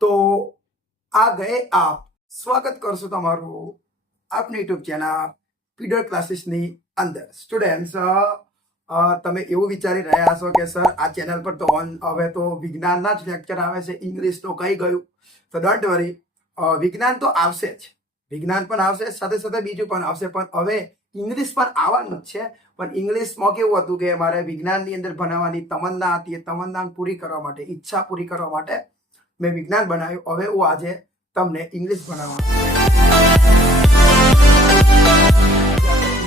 તો આ ગયે આપ સ્વાગત કરશો તમારું આપની યુટ્યુબ ચેનલ પીડર ક્લાસીસની અંદર. સ્ટુડન્ટ્સ, તમે એવું વિચારી રહ્યા છો કે સર આ ચેનલ પર તો હવે તો વિજ્ઞાનના જ લેક્ચર આવે છે, ઇંગ્લિશ તો કઈ ગયું. તો ડોન્ટ વરી, વિજ્ઞાન તો આવશે જ, વિજ્ઞાન પણ આવશે, સાથે સાથે બીજું પણ આવશે, પણ હવે ઇંગ્લિશ પણ આવવાનું જ છે. પણ ઇંગ્લિશમાં કેવું હતું કે મારે વિજ્ઞાનની અંદર ભણાવવાની તમન્ના હતી, એ તમન્ના પૂરી કરવા માટે, ઈચ્છા પૂરી કરવા માટે મેં વિજ્ઞાન બનાવ્યું. હવે હું આજે તમને ઇંગ્લિશ ભણાવવાનું.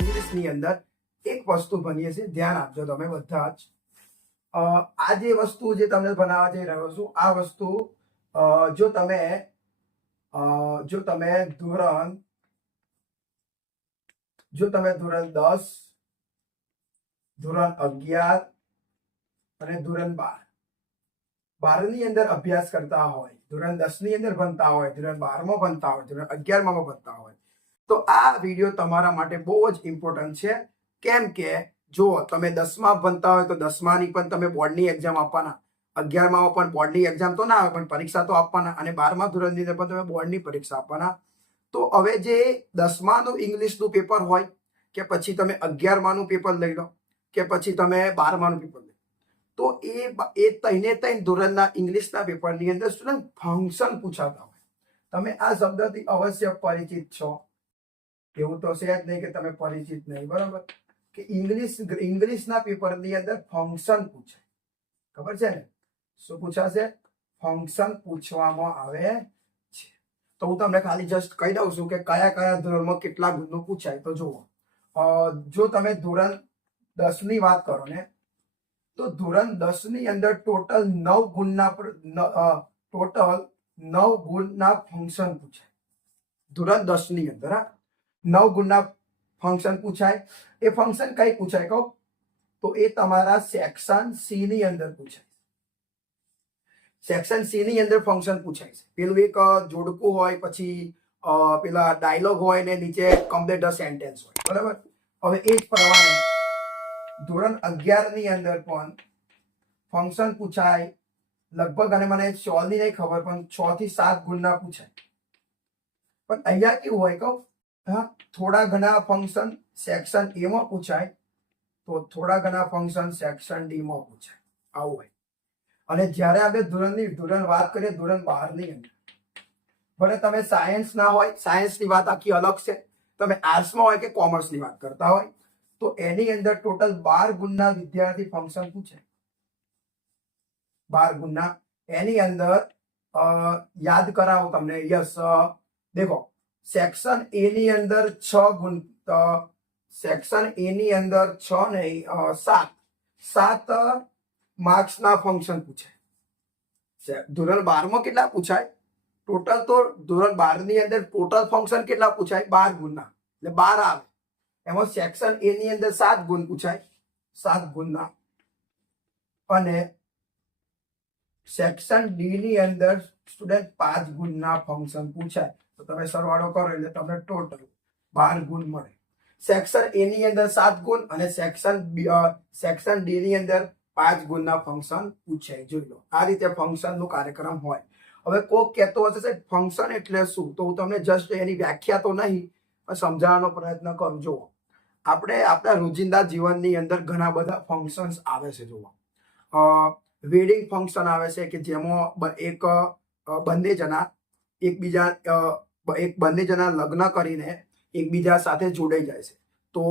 ઇંગ્લિશની અંદર એક વસ્તુ ભણીએ છીએ, ધ્યાન આપજો તમે બધા જ. આ જે વસ્તુ જે તમને ભણાવવા જઈ રહ્યો છું, આ વસ્તુ જો તમે ધોરણ 10, ધોરણ 11 અને ધોરણ 12 ની અંદર અભ્યાસ કરતા હોય, ધોરણ 10 ની અંદર ભણતા હોય, ધોરણ 12 માં ભણતા હોય, ધોરણ 11 માં ભણતા હોય, તો આ વિડીયો તમારા માટે બહુ જ ઇમ્પોર્ટન્ટ છે. કેમ કે જો તમે 10માં ભણતા હોય તો 10માની પણ તમે બોર્ડની એક્ઝામ આપવાના, 11માં પણ બોર્ડની એક્ઝામ તો ના આવે પણ પરીક્ષા તો આપવાના, અને 12મા ધોરણની અંદર પણ તમે બોર્ડની પરીક્ષા આપવાના. તો હવે જે 10માનું ઇંગ્લિશનું પેપર હોય, કે પછી તમે 11માનું પેપર લઈ લો, કે પછી તમે 12માનું પેપર લઈ લો, તો એ ત્રણે ધોરણના ઇંગ્લિશના પેપરની અંદર સ્ટુડન્ટ ફંક્શન પૂછાતા હોય. તમે આ શબ્દથી અવશ્ય પરિચિત છો, એવું તો છે જ નહીં કે તમે પરિચિત નહીં, બરાબર? કે ઇંગ્લિશના પેપરની અંદર ફંક્શન પૂછાય, ખબર છે ને? શું પૂછાશે? ફંક્શન પૂછવામાં આવે છે. તો હું તમને ખાલી જસ્ટ કહી દઉં છું કે કયા કયા ધોરણમાં કેટલા ગુણનું પૂછાય. તો જુઓ, જો તમે ધોરણ 10 ની વાત કરો ને, તો ધોરણ 10 ની અંદર ટોટલ 9 ગુણના ફંક્શન પૂછાય. ધોરણ 10 ની અંદર 9 ગુણના ફંક્શન પૂછાય. એ ફંક્શન કઈ પૂછાય કહો તો એ તમારા સેક્શન સી ની અંદર પૂછાય. સેક્શન સી ની અંદર ફંક્શન પૂછાય છે. પેલું એક જોડકું હોય, પછી પેલા ડાયલોગ હોય ને નીચે કમ્પ્લીટ સેન્ટેન્સ હોય, બરાબર? હવે એ જ પ્રમાણે ધોરણ 11 ની અંદર પણ ફંક્શન પૂછાય લગભગ, અને મને ચોલની નહીં ખબર, પણ 6 થી 7 ગુણના પૂછાય. પણ અહીંયા કેવું હોય કહું, થોડા ઘણા ફંક્શન સેક્શન એ માં પૂછાય, તો થોડા ઘણા ફંક્શન સેક્શન ડી માં પૂછાય, આવું હોય. અને જ્યારે આપણે ધોરણ વાત કરીએ, ધોરણ 12 ની અંદર, ભલે તમે સાયન્સ ના હોય, સાયન્સની વાત આખી અલગ છે, તમે આર્ટ્સમાં હોય કે કોમર્સની વાત કરતા હોય, તો એની અંદર ટોટલ 12 ગુણના વિદ્યાર્થી ફંક્શન પૂછાય. 12 ગુણના. એની અંદર યાદ કરાવું તમને. યસ, દેખો, સેક્શન એ ની અંદર 6 ગુણ, સેક્શન એ ની અંદર 6 નહીં, 7 માર્ક્સના ફંક્શન પૂછાય. ધોરણ 12 માં કેટલા પૂછાય ટોટલ? તો ધોરણ 12 ની અંદર ટોટલ ફંક્શન કેટલા પૂછાય? 12 ગુણના, એટલે 12 આવે. એમાં સેક્શન એ ની અંદર 7 ગુણ પૂછાય, 7 ગુણના. અને સેક્શન ડી ની અંદર સ્ટુડન્ટ 5 ગુણના ફંક્શન પૂછાય. તો તમે સરવાળો કરો એટલે તમને ટોટલ 12 ગુણ મળે. સેક્શન એ ની અંદર 7 ગુણ અને સેક્શન ડી ની અંદર 5 ગુણના ફંક્શન પૂછાય. જોઈ લો, આ રીતે ફંક્શન નો કાર્યક્રમ હોય. હવે કોક કહેતો હશે ફંક્શન એટલે શું, તો હું તમને જસ્ટ એની વ્યાખ્યા તો નહીં પણ સમજાવવાનો પ્રયત્ન કરું. જુઓ, આપણે આપણા રોજિંદા જીવનની અંદર ઘણા બધા ફંક્શન્સ આવે છે. જુઓ, વેડિંગ ફંક્શન આવે છે, કે જેમાં એક બંને જણા લગ્ન કરીને એકબીજા સાથે જોડાઈ જાય છે. તો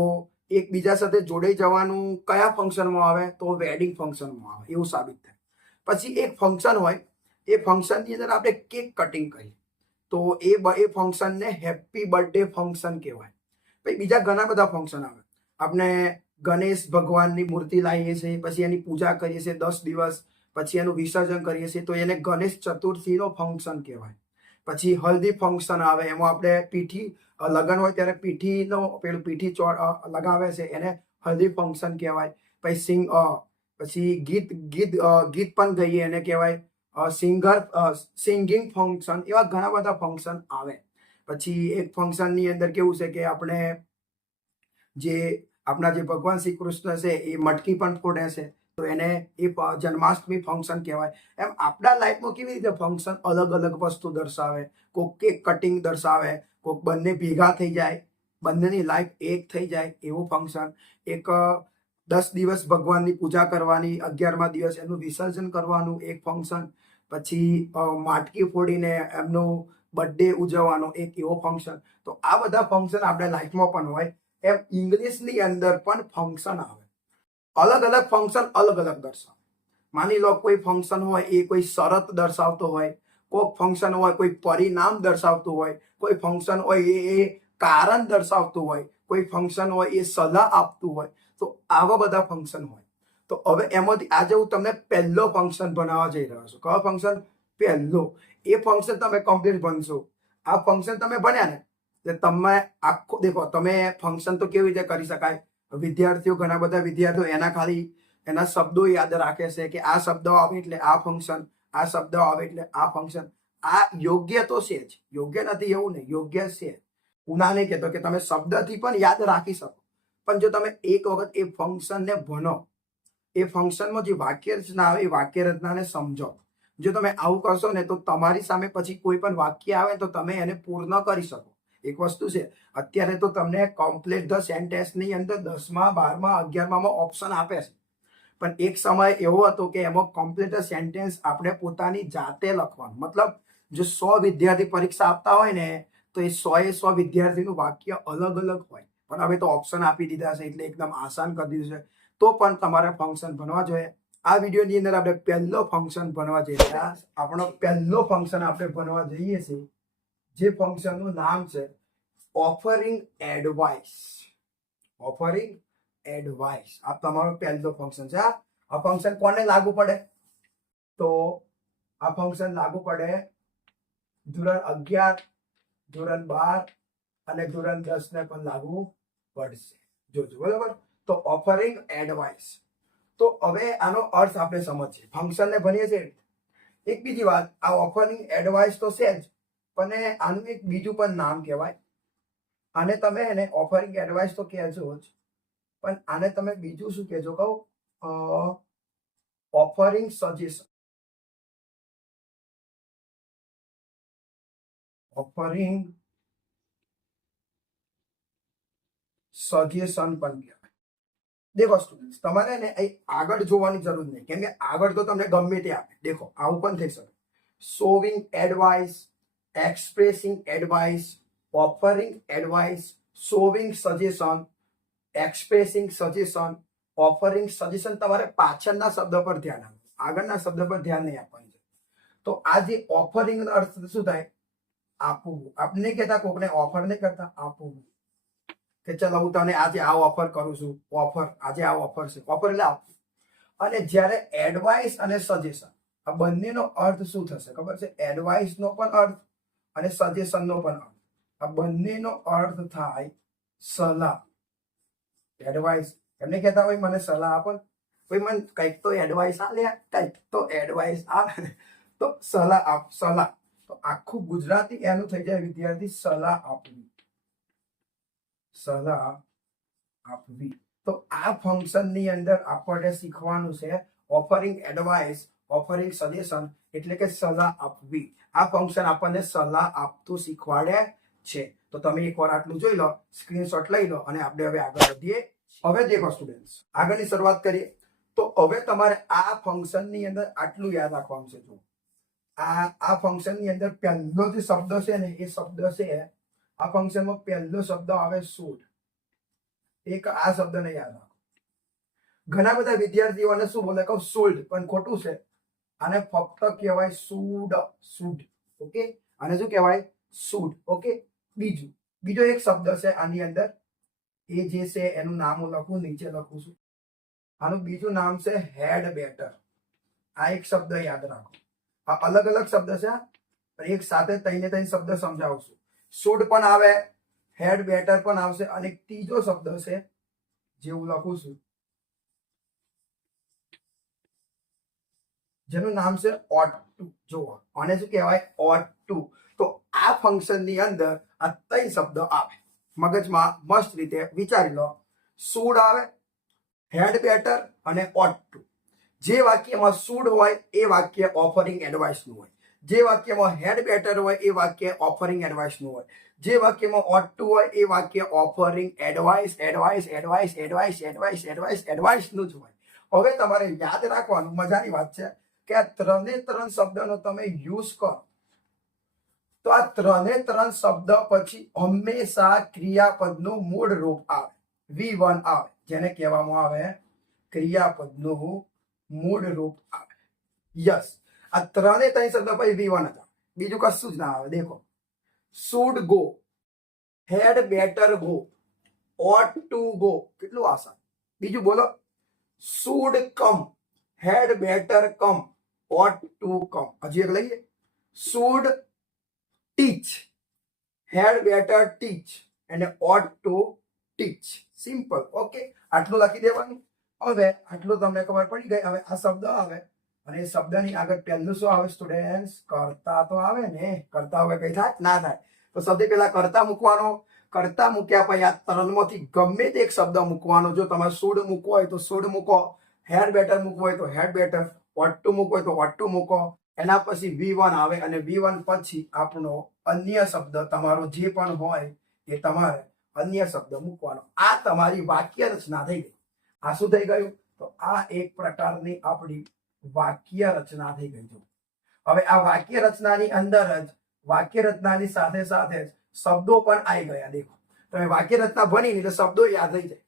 એકબીજા સાથે જોડાઈ જવાનું કયા ફંક્શનમાં આવે? તો વેડિંગ ફંક્શનમાં આવે, એવું સાબિત થાય. પછી એક ફંક્શન હોય, એ ફંક્શનની અંદર આપણે કેક કટિંગ કરીએ, તો એ ફંક્શનને હેપી બર્થડે ફંક્શન કહેવાય. પછી બીજા ઘણા બધા ફંક્શન આવે. આપણે ગણેશ ભગવાનની મૂર્તિ લાવીએ છીએ, પછી એની પૂજા કરીએ છીએ 10 દિવસ, પછી એનું વિસર્જન કરીએ છીએ, તો એને ગણેશ ચતુર્થીનો ફંક્શન કહેવાય. પછી હલ્દી ફંક્શન આવે, એમાં આપણે પીઠી, લગ્ન હોય ત્યારે પીઠી લગાવે છે, એને હલ્દી ફંક્શન કહેવાય. પછી ગીત પણ ગઈએ, એને કહેવાય સિંગિંગ ફંક્શન. એવા ઘણા બધા ફંક્શન આવે. પછી એક ફંક્શનની અંદર કેવું છે કે આપણે આપણા જે ભગવાન શ્રી કૃષ્ણ છે એ મટકી પણ ફોડે છે, તો એને એ જન્માષ્ટમી ફંક્શન કહેવાય. એમ આપણા લાઈફમાં કેવી રીતે ફંક્શન અલગ અલગ વસ્તુ દર્શાવે. કોઈક કેક કટિંગ દર્શાવે, કોઈક બંને ભેગા થઈ જાય, બંનેની લાઈફ એક થઈ જાય એવું ફંક્શન. એક 10 દિવસ ભગવાનની પૂજા કરવાની, 11મા દિવસ એનું વિસર્જન કરવાનું એક ફંક્શન. પછી માટકી ફોડીને એમનું બર્થડે ઉજવવાનો એક એવો ફંક્શન. તો આ બધા ફંક્શન આપણે લાઈફમાં પણ હોય. એમ ઇંગ્લિશની અંદર પણ ફંક્શન આવે. અલગ અલગ ફંક્શન અલગ અલગ દર્શાવે. માની લો કોઈ ફંક્શન હોય એ કોઈ શરત દર્શાવતો હોય, કોઈ ફંક્શન હોય કોઈ પરિણામ દર્શાવતું હોય, કોઈ ફંક્શન હોય એ કારણ દર્શાવતું હોય, કોઈ ફંક્શન હોય એ સલાહ આપતું હોય. તો આવા બધા ફંક્શન હોય. તો હવે એમાંથી આજે હું તમને પહેલો ફંક્શન ભણાવવા જઈ રહ્યો છું. કયો ફંક્શન? પહેલો. એ ફંક્શન તમે કમ્પ્લીટ ભણશો. આ ફંક્શન તમે ભણ્યા ને એટલે તમે આખો દેખો, તમે ફંક્શન તો કેવી રીતે કરી શકાય. વિદ્યાર્થીઓ, ઘણા બધા વિદ્યાર્થીઓ એના ખાલી એના શબ્દો યાદ રાખે છે કે આ શબ્દ આવે એટલે આ ફંક્શન, આ શબ્દ આવે એટલે આ ફંક્શન. આ યોગ્ય તો છે જ, યોગ્ય નથી એવું નહીં, યોગ્ય છે. હું ના નહીં કહેતો કે તમે શબ્દથી પણ યાદ રાખી શકો, પણ જો તમે એક વખત એ ફંક્શનને ભણો, એ ફંક્શનમાં જે વાક્ય રચના આવે એ વાક્ય રચનાને સમજો. જો તમે આવું કરશો ને તો તમારી સામે પછી કોઈ પણ વાક્ય આવે તો તમે એને પૂર્ણ કરી શકો. એક વસ્તુ છે, અત્યારે તો તમને કમ્પ્લીટ ધ સેન્ટેન્સની અંદર 10મા 12મા 11મા ઓપ્શન આપે છે, પણ એક સમય એવો હતો કે એમાં કમ્પ્લીટ ધ સેન્ટેન્સ આપણે પોતાની જાતે લખવાનું. મતલબ જો 100 વિદ્યાર્થી પરીક્ષા આપતા હોય ને તો એ 100 વિદ્યાર્થીનું વાક્ય અલગ અલગ હોય, પણ હવે તો ઓપ્શન આપી દીધા છે એટલે એકદમ આસાન કરી દીધું છે. તો પણ તમારે ફંક્શન ભણવા જોઈએ. આ વિડીયોની અંદર આપણે પહેલો ફંક્શન ભણવા જઈએ. આપણો પહેલો ફંક્શન આપણે ભણવા જઈએ છીએ, જે ફંક્શનનું નામ છે ઓફરિંગ એડવાઇસ. ઓફરિંગ એડવાઇસ આ તમારો પહેલો ફંક્શન છે. આ ફંક્શન કોને લાગુ પડે? તો આ ફંક્શન લાગુ પડે ધોરણ 11, ધોરણ 12 અને ધોરણ 10 ને પણ લાગુ પડશે. જોજો, બરાબર. તો ઓફરિંગ એડવાઇસ. તો હવે આનો અર્થ આપણે સમજીએ. ફંક્શનને ભણીએ છીએ. એક બીજી વાત, આ ઓફરિંગ એડવાઇસ તો છે જ, પણ આનું એક બીજું પણ નામ કહેવાય. આને તમે એને ઓફરિંગ એડવાઇસ તો કહેજો જ, પણ આને તમે બીજું શું કહેજો કહું? Offering suggestion. ઓફરિંગ સજેશન પણ કહેવાય. દેખો સ્ટુડન્ટ્સ, તમારે ને આગળ જોવાની જરૂર નહીં, કેમ કે આગળ તો તમને ગમે તે આપે. દેખો આવું પણ થઈ શકે. Showing advice, expressing advice, offering advice, showing suggestion, expressing suggestion, offering suggestion. તમારે પાછળના શબ્દ પર ધ્યાન આપવું, આગળના શબ્દ પર ધ્યાન નહીં આપવાનું. તો આ જે ઓફરિંગ નો અર્થ શું થાય? આપવું. આપણે કહેતા કોકને ઓફર નહીં કરતા, આપવું. કે ચલો હું તને આજે આ ઓફર કરું છું, ઓફર, આજે આ ઓફર છે, ઓફર એટલે આપવું. અને જ્યારે એડવાઇસ અને સજેશન, આ બંનેનો અર્થ શું થશે ખબર છે? એડવાઇસ નો પણ અર્થ અને સજેશન નો પણ અર્થ. આ બંનેનો અર્થ થાય સલાહ. એડવાઇસ એમને કહેતા હોય મને સલાહ આપો, ભાઈ મને કંઈક તો એડવાઇસ આલે, કંઈક તો એડવાઇસ આલે, તો સલાહ આપ. સલાહ તો આખું ગુજરાતી એનું થઈ જાય વિદ્યાર્થી, સલાહ આપવી. સલાહ આપવી. તો આ ફંક્શનની અંદર આપણને શીખવાનું છે ઓફરિંગ એડવાઇસ, ઓફરિંગ સજેશન, એટલે કે સલાહ આપવી. આ ફંક્શન આપણને સલાહ આપતું શીખવાડે છે. તો તમે એકવાર આટલું જોઈ લો, સ્ક્રીનશોટ લઈ લો, અને આપણે હવે આગળ વધીએ. હવે દેખો સ્ટુડન્ટ્સ, આગળની શરૂઆત કરીએ. તો હવે તમારે આ ફંક્શનની અંદર આટલું યાદ રાખવાનું છે. જો આ ફંક્શનની અંદર પહેલો જે શબ્દ છે ને, એ શબ્દ છે, આ ફંક્શનમાં પહેલો શબ્દ આવે શુડ. એક આ શબ્દને યાદ રાખો. ઘણા બધા વિદ્યાર્થીઓને શું બોલે કહું? શુડ, પણ ખોટું છે. આને ફક્ત કહેવાય શુડ. Should, okay. આને શું કહેવાય? Should, okay. બીજો એક શબ્દ છે આની અંદર, એ જે છે એનું નામ હું લખું, નીચે લખું છું. આનું બીજું નામ છે હેડ બેટર. આ એક શબ્દ યાદ રાખો. આ અલગ અલગ શબ્દ છે, એક સાથે 3 શબ્દ સમજાવશું. શુડ પણ આવે, હેડ બેટર પણ આવશે, અને એક ત્રીજો શબ્દ છે જે હું લખું છું, જેનું નામ છે ought to. જુઓ, આને શું કહેવાય? ought to. તો આ ફંક્શનની અંદર આ 3 શબ્દ આવે. મગજમાં મસ્ત રીતે વિચારી લો. શુડ આવે, હેડ બેટર અને ought to. જે વાક્યમાં શુડ હોય એ વાક્ય ઓફરિંગ એડવાઇસનું હોય, જે વાક્યમાં હેડ બેટર હોય એ વાક્ય ઓફરિંગ એડવાઇસનું હોય, જે વાક્યમાં ઓટ ટુ હોય એ વાક્ય offering advice advice advice advice advice advice એડવાઇસનું જ હોય. હવે તમારે યાદ રાખવાનું, મજાની વાત છે કે આ ત્રણે ત્રણ શબ્દનો તમે યુઝ કરો તો આ ત્રણે ત્રણ શબ્દ પછી હંમેશા ક્રિયાપદનું મૂળ રૂપ આવે, V1 આવે, જેને કહેવામાં આવે ક્રિયાપદનું મૂળ રૂપ આવે. યસ, આ ત્રણે ત્રણ શબ્દ પછી V1 હતા, બીજું કશું જ ના આવે. દેખો, should go, had better go, ought to go, કેટલું આસાન. બીજું બોલો, should come, had better come, ought to come. હજી એક લઈએ, should teach, had better teach અને ought to teach. Simple. Okay, આટલું લખી દેવાનું. હવે આટલું તમને ખબર પડી ગઈ. હવે આ શબ્દ આવે અને એ શબ્દની આગળ પહેલું શું આવે સ્ટુડન્ટ્સ? કરતા તો આવે ને. કરતા હવે કઈ થાય? ના થાય. તો સૌથી પહેલા કરતા મૂકવાનો. કરતા મૂક્યા પછી આ ત્રણમાંથી ગમે તે એક શબ્દ મૂકવાનો. જો તમારે શુડ મૂકવો હોય તો શુડ મૂકો, હેડ બેટર મૂકવો હોય તો હેડ બેટર, ઓટ ટુ મૂકવો હોય તો ઓટ ટુ મૂકો. એના પછી V1 આવે અને V1 પછી આપણો અન્ય શબ્દ તમારો જે પણ હોય એ તમારે અન્ય શબ્દ મૂકવાનો. આ તમારી વાક્ય રચના થઈ ગઈ. આ શું થઈ ગયું? તો આ એક પ્રકારની આપણી વાક્ય રચના થઈ ગઈ. હવે આ વાક્ય રચનાની અંદર જ વાક્ય રચનાની સાથે સાથે શબ્દો પણ આવી ગયા. દેખો, તમે વાક્ય રચના ભણી એટલે શબ્દો યાદ થઈ જાય.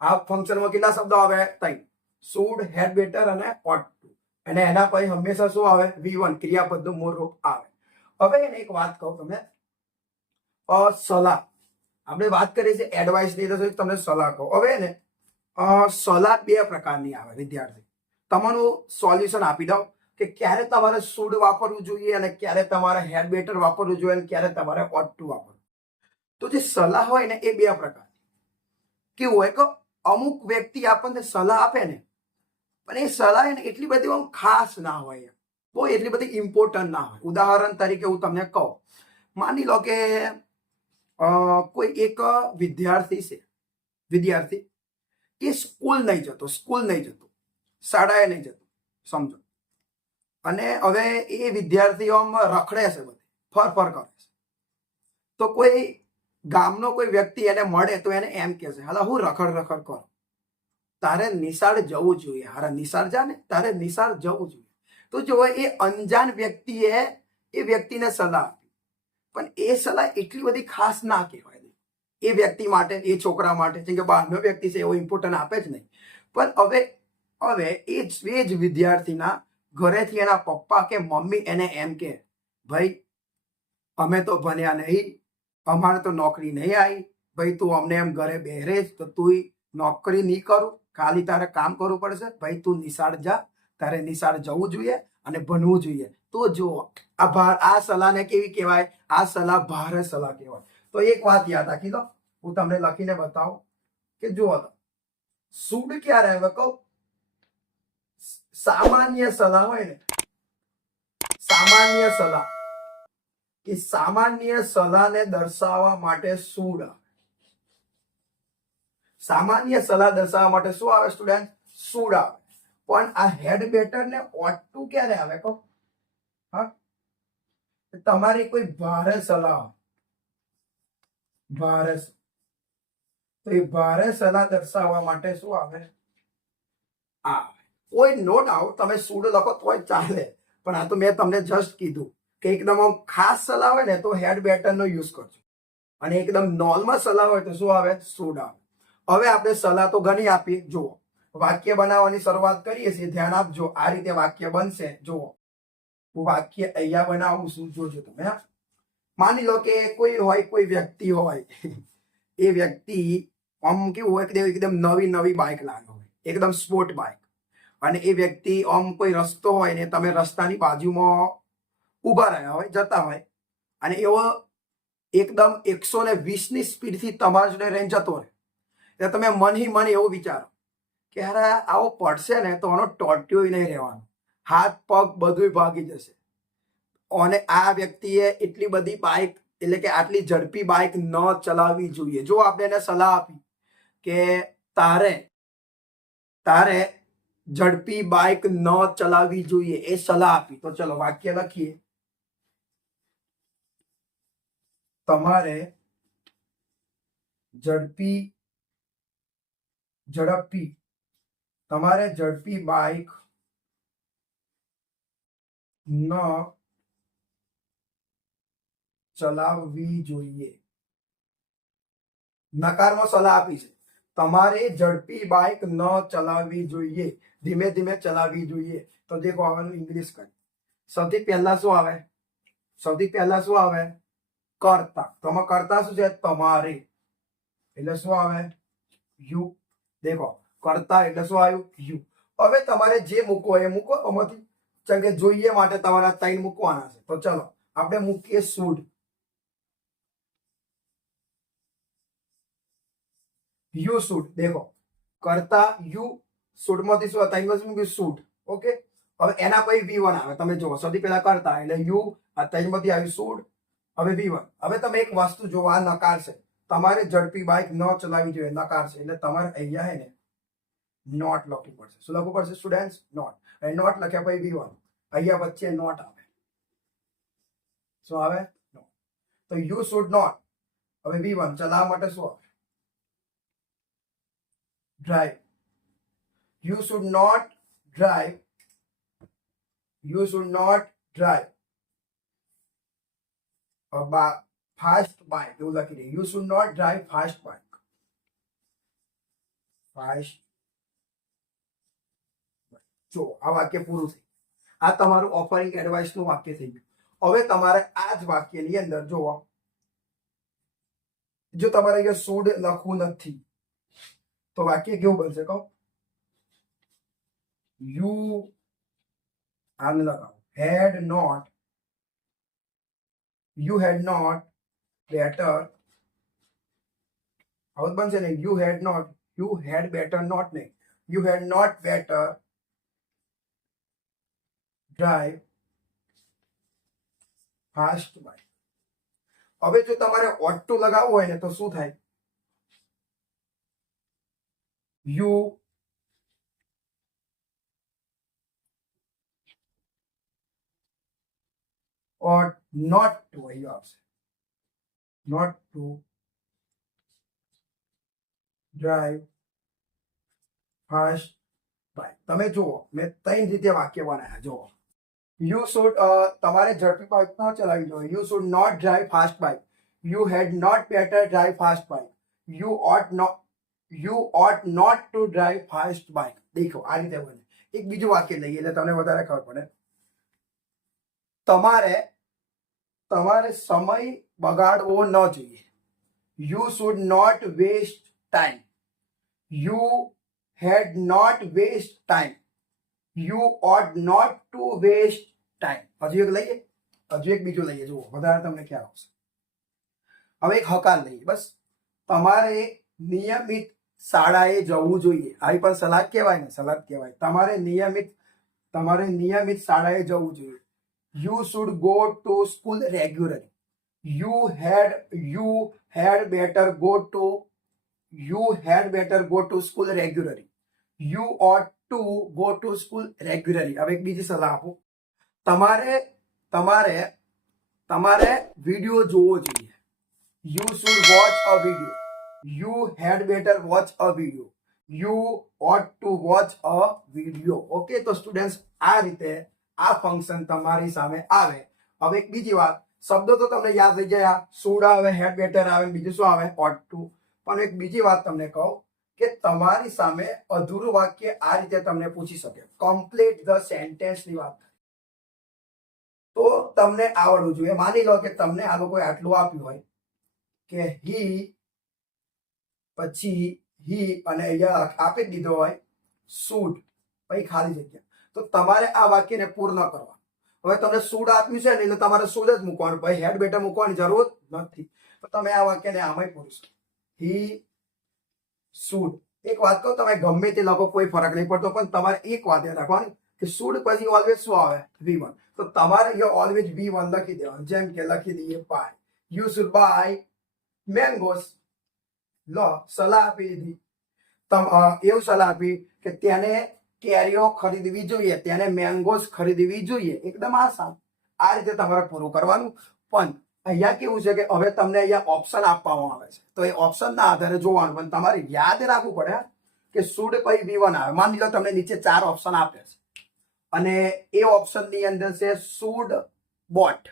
આ ફંક્શનમાં કેટલા શબ્દો આવે? 3. શુડ, હેડ બેટર અને ઓટ ટુ. અને એના પછી હંમેશા શું આવે? V1, ક્રિયાપદનું મૂળ રૂપ આવે. હવે એને એક વાત કહું તમને, સલાહ. આપણે વાત કરીએ છીએ એડવાઇસ ની, તો તમને સલાહ કહું. હવે ને સલાહ બે પ્રકારની આવે. વિદ્યાર્થી, તમારું સોલ્યુશન આપી દઉં કે ક્યારે તમારે શુડ વાપરવું જોઈએ અને ક્યારે તમારે હેડ બેટર વાપરવું જોઈએ અને ક્યારે તમારે ઓટ ટુ વાપરવું. તો જે સલાહ હોય ને એ બે પ્રકારની. કેવું હોય કે અમુક વ્યક્તિ આપણને સલાહ આપે ને, પણ એ સલાહ ને એટલી બધી આમ ખાસ ના હોય, બહુ એટલી બધી ઇમ્પોર્ટન્ટ ના હોય. ઉદાહરણ તરીકે હું તમને કહું, માની લો કે કોઈ એક વિદ્યાર્થી છે, વિદ્યાર્થી એ સ્કૂલ નહીં જતો, શાળાએ નહીં જતો, સમજો. અને હવે એ વિદ્યાર્થીઓમાં રખડે છે, બધે ફર કરે છે. તો કોઈ ગામનો કોઈ વ્યક્તિ એને મળે તો એને એમ કહે છે, હાલા હું રખડ કરો, તારે નિશાળ જવું જોઈએ. હારા નિશાળ જા ને, તારે નિશાળ જવું જોઈએ. તો જો એ અંજાન વ્યક્તિએ એ વ્યક્તિને સલાહ આપી, પણ એ સલાહ એટલી બધી ખાસ ના કહેવાય એ વ્યક્તિ માટે, એ છોકરા માટે. જેમ કે બહારનો વ્યક્તિ છે એવો ઇમ્પોર્ટન્ટ આપે જ નહીં. પણ હવે એ જ વિદ્યાર્થીના ઘરેથી એના પપ્પા કે મમ્મી એને એમ કે, ભાઈ અમે તો ભણ્યા નહીં, અમારે તો નોકરી નહીં આવી, ભાઈ તું અમને એમ ઘરે બેરે જ, તો તું નોકરી નહીં કરું, ખાલી તારે કામ કરવું પડશે. ભાઈ તું નિશાળ જા, તારે નિશાળ જવું જોઈએ અને ભણવું જોઈએ. તો જુઓ, આ સલાહને કેવી કહેવાય? આ સલાહ ભારે સલાહ કહેવાય. તો એક વાત યાદ રાખી લો, હું તમને લખીને બતાવું કે જુઓ, શુડ ક્યારે આવે કહું? સામાન્ય સલાહ હોય ને, સામાન્ય સલાહ, એ સામાન્ય સલાહને દર્શાવવા માટે શુડ આવે. સામાન્ય સલાહ દર્શાવવા માટે શું આવે સ્ટુડન્ટ? શુડ આવે. પણ આ હેડ બેટર ને ઓટ ટુ ક્યારે આવે કહો? હા, તમારી કોઈ ભારે સલાહ, ભારે, તો એ ભારે સલાહ દર્શાવવા માટે શું આવે? આ કોઈ નો ડાઉટ તમે શુડ લખો તોય ચાલે, પણ આ તો મેં તમને જસ્ટ કીધું કે એકદમ ખાસ સલાહ હોય ને તો હેડ બેટર નો યુઝ કરજો, અને એકદમ નોર્મલ સલાહ હોય તો શું આવે? શુડ આવે. હવે આપણે સલાહ તો ઘણી આપીએ. જુઓ, વાક્ય બનાવવાની શરૂઆત કરીએ છીએ, ધ્યાન આપજો. આ રીતે વાક્ય બનશે. જુઓ, હું વાક્ય અહીંયા બનાવું છું, જોજો તમે. માની લો કે કોઈ વ્યક્તિ હોય, એ વ્યક્તિ આમ કેવું હોય કે એકદમ નવી બાઇક લાવ્યો હોય, એકદમ સ્પોર્ટ બાઇક. અને એ વ્યક્તિ આમ કોઈ રસ્તો હોય ને, તમે રસ્તાની બાજુમાં ઉભા રહ્યા હોય, જતા હોય, અને એવો એકદમ 120 ની સ્પીડથી તમારા જોડે રહીને જતો રહે. એટલે તમે મન એવું વિચારો કે યાર આવો પડશે ને તો આનો ટોટ્યો નહીં રહેવાનો, હાથ પગ બધું ભાગી જશે. અને આ વ્યક્તિએ એટલી બધી બાઇક, એટલે કે આટલી ઝડપી બાઇક ન ચલાવવી જોઈએ. જો આપણે એને સલાહ આપી કે તારે ઝડપી બાઇક ન ચલાવવી જોઈએ એ સલાહ આપી. તો ચલો વાક્ય લખીએ. તમારે ઝડપી બાઇક ન ચલાવવી જોઈએ. નકારમાં સલાહ આપી છે. તમારે ઝડપી બાઇક ન ચલાવવી જોઈએ, ધીમે ધીમે ચલાવવી જોઈએ. તો દેખો આવવાનું ઇંગ્લિશ કરી. સૌથી પહેલા શું આવે? કરતા. તો કરતા શું છે? તમારે. એટલે શું આવે? યુ. દેખો કરતા એટલે શું આવ્યું? યુ. હવે તમારે જે મૂકવો એ મૂકો. આમાંથી જેમ કે જોઈએ માટે તમારા 3 મૂકવાના છે. તો ચલો આપણે મૂકીએ શુડ. You should. દેખો કરતા યુ, શુડ માંથી શું 3 માંથી મૂક્યું શુડ. ઓકે. હવે એના પછી V1 આવે. તમે જુઓ સૌથી પહેલા કરતા એટલે યુ, આ 3 માંથી આવ્યું શુડ. હવે V1. હવે તમે એક વસ્તુ જો, આ નકાર છે. તમારે ઝડપી બાઇક ન ચલાવવી જોઈએ, નકાર છે. એટલે તમારે અહીંયા હે ને નોટ લખવું પડશે. શું લખવું પડશે સ્ટુડન્ટ્સ? નોટ. અને નોટ લખ્યા પછી V1. અહીંયા વચ્ચે નોટ આવે. શું આવે? નોટ. તો યુ શુડ નોટ. હવે V1 ચલાવવા માટે શું આવે? Drive. You should not drive. Fast bike એવું લખી દે. You should not drive fast bike. જો આ વાક્ય પૂરું થયું. આ તમારું ઓફરિંગ એડવાઇસ નું વાક્ય થઈ ગયું. હવે તમારે આ જ વાક્યની અંદર જોવો, જો તમારે અહીંયા શુડ લખવું નથી તો વાક્ય કેવું બનશે કહો? યુ આને લગાવો. You had not better. આવું બનશે ને? યુ હેડ બેટર નોટ નહીં. You had not better drive fast bike. હવે જો તમારે ought to લગાવવું હોય ને તો શું થાય? યુ ought not to અહીંયા આવશે. not to drive fast bike. તમે જુઓ મેં 3 રીતે વાક્ય બનાવ્યા. જુઓ યુ શુડ, તમારે ઝડપી બાઇક ન ચલાવવી જોઈએ. You should not drive fast bike. You had not better drive fast bike. You ought not to drive fast bike. દેખો આ રીતે બને. એક બીજું વાક્ય લઈએ એટલે તમને વધારે ખબર પડે. તમારે સમય બગાડવો ન જોઈએ. You should not waste time. You had not waste time. You ought not to waste time. હજુ એક બીજું લઈએ. જુઓ વધારે તમને ખ્યાલ આવશે. હવે એક હકાર લઈએ. બસ તમારે નિયમિત શાળાએ જવું જોઈએ. આવી પણ સલાહ કહેવાય ને? સલાહ કહેવાય. તમારે નિયમિત શાળાએ જવું જોઈએ. You should go to school regularly. You had better go to school regularly. You ought to go to school regularly. હવે એક બીજી સલાહ આપું. તમારે વિડીયો જોવો જોઈએ. You should watch a video. You had better watch a video. You ought to watch a video. Okay. તો students આ રીતે આ ફંક્શન તમારી સામે આવે. હવે એક બીજી વાત, શબ્દો તો તમને યાદ થઈ ગયા. શુડ આવે, હેડ બેટર આવે, બીજું શું આવે? ought to. પણ એક બીજી વાત તમને કહું કે તમારી સામે અધૂરું વાક્ય આ રીતે તમને પૂછી શકે. કમ્પ્લીટ ધ સેન્ટેન્સ ની વાત તો તમને આવડવું જોઈએ. માની લો કે તમને આ લોકોએ આટલું આપ્યું હોય કે હી, પછી હી અને અહીંયા આપી દીધો હોય શુડ, પછી ખાલી જગ્યા. તો તમારે આ વાક્યને પૂર્ણ કરવાનું. હવે તમને શુડ આપ્યું છે ને એટલે તમારે શુડ જ મૂકવાનું, પછી હેડ બેટર મૂકવાની જરૂર નથી. તો તમે આ વાક્યને આમાંય પૂરી શકો. He should. એક વાત કહું, તમે ગમે તે લખો કોઈ ફરક નહીં પડતો, પણ તમારે એક વાત યાદ રાખવાની કે શુડ પછી ઓલવેઝ શું આવે? V1. તો તમારે અહીંયા ઓલવેઝ V1 લખી દેવાનું. જેમ કે લખી દઈએ buy. You should buy mangoes. લો સલાહ આપી દીધી. એવું સલાહ આપી કે તેને કેરીઓ ખરીદવી જોઈએ, તેને મેંગોસ ખરીદવી જોઈએ. એકદમ આસાન. આ રીતે તમારે પૂરું કરવાનું. પણ અહીંયા કેવું છે કે હવે તમને અહીંયા ઓપ્શન આપવામાં આવે છે, તો એ ઓપ્શનના આધારે જોવાનું. પણ તમારે યાદ રાખવું પડે કે શુડ પછી V1 આવે. માની લો તમને નીચે 4 ઓપ્શન આપે છે અને એ ઓપ્શનની અંદર છે શુડ બોટ,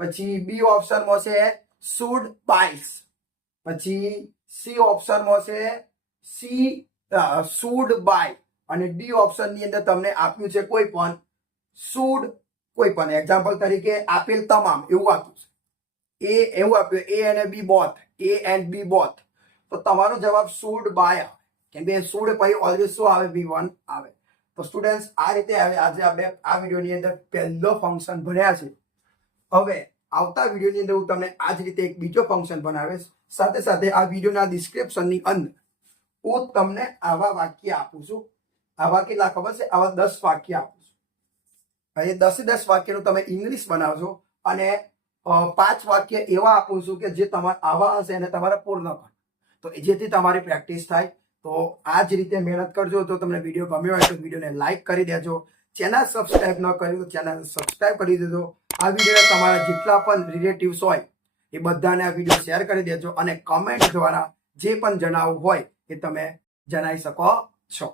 પછી બી ઓપ્શનમાં છે શુડ બાઇસ, પછી સી ઓપ્શનમાં છે શુડ બાય, અને ડી ઓપ્શનની અંદર તમને આપ્યું છે કોઈ પણ શુડ કોઈ પણ. એક્ઝામ્પલ તરીકે આપેલ તમામ એવું આપ્યું છે. એવું આપ્યું એ અને B both, A and B both. તો તમારો જવાબ શુડ બાય આવે, કેમ કે શુડ પછી ઓલવેઝ શું આવે? V1 આવે. તો સ્ટુડન્ટ્સ આ રીતે આજે આપણે આ વિડીયોની અંદર પહેલો ફંક્શન ભણ્યા છે. હવે આવતા વિડીયોની અંદર હું તમને આ જ રીતે એક બીજો ફંક્શન બનાવીશ. સાથે સાથે આ વિડીયોના ડિસ્ક્રિપ્શનની અંદર હું તમને આવા વાક્ય આપું છું. આવા કેટલા ખબર છે? આવા 10 વાક્ય આપું છું. એ 10 વાક્યનું તમે ઇંગ્લિશ બનાવજો અને 5 વાક્ય એવા આપું છું કે જે તમારે આવા હશે અને તમારે પૂર્ણ કરો, તો જેથી તમારી પ્રેક્ટિસ થાય. તો આ જ રીતે મહેનત કરજો. જો તમને વિડીયો ગમ્યો હોય તો વિડીયોને લાઈક કરી દેજો. ચેનલ સબસ્ક્રાઇબ ન કર્યું તો ચેનલ સબસ્ક્રાઇબ કરી દેજો. આ વિડીયો તમારા જેટલા પણ રિલેટિવ્સ હોય એ બધાને આ વિડીયો શેર કરી દેજો અને કમેન્ટ દ્વારા જે પણ જણાવવું હોય એ તમે જણાવી શકો છો.